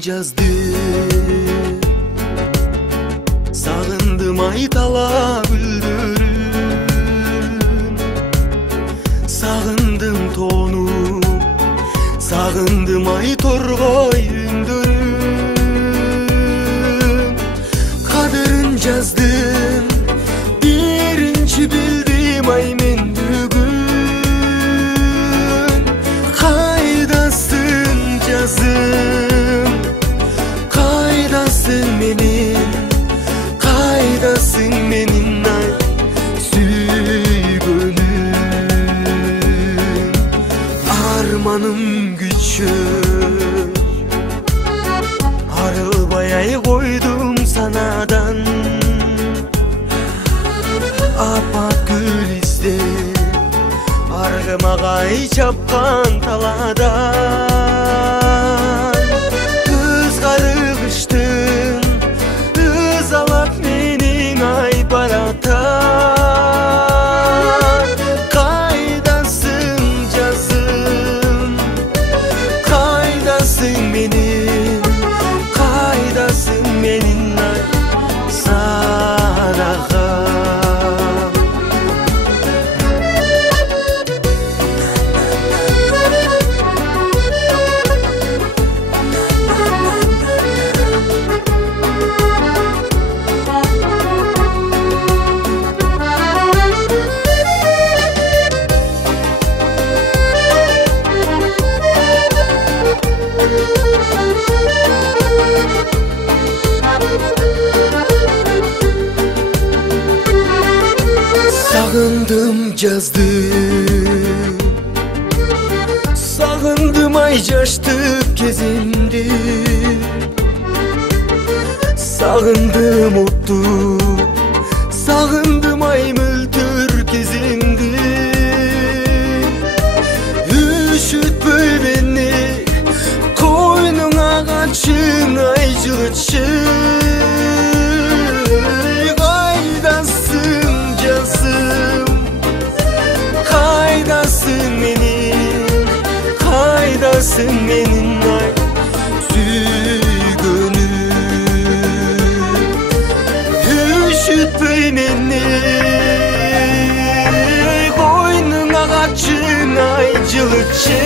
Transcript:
жазды. Сағындым айтала гүлдөрүн, сағындым тону, сағындым ай торгой үндөрүн. Кадырын жаздым, биринчи билдим ай мен бүгүн. Кайдасың жазым, кайдасың менин, кайдасың менин ай сүйгөнүм. Арманым күчөп, арылбай ай койдум санадан. Апат гүл издеп, аргымага ай чапкан таладан. Кыз карыгыштын, ызалап менин ай баратан. Кайдасың жазым, кайдасың менин, кайдасың менин ай сарагам. Сагындым жаздым, сагындым ай жаштык кезимди. Сагындым отту, сагындым ай мөлтөр кезимди. Үшүтпөй мени койнуңа качың ай жылытчы. Кайдасың жазым, кайдасың менин, кайдасың менин ай сүйгөнүм. Үшүтпөй мени койнуңа качың ай жылытчы.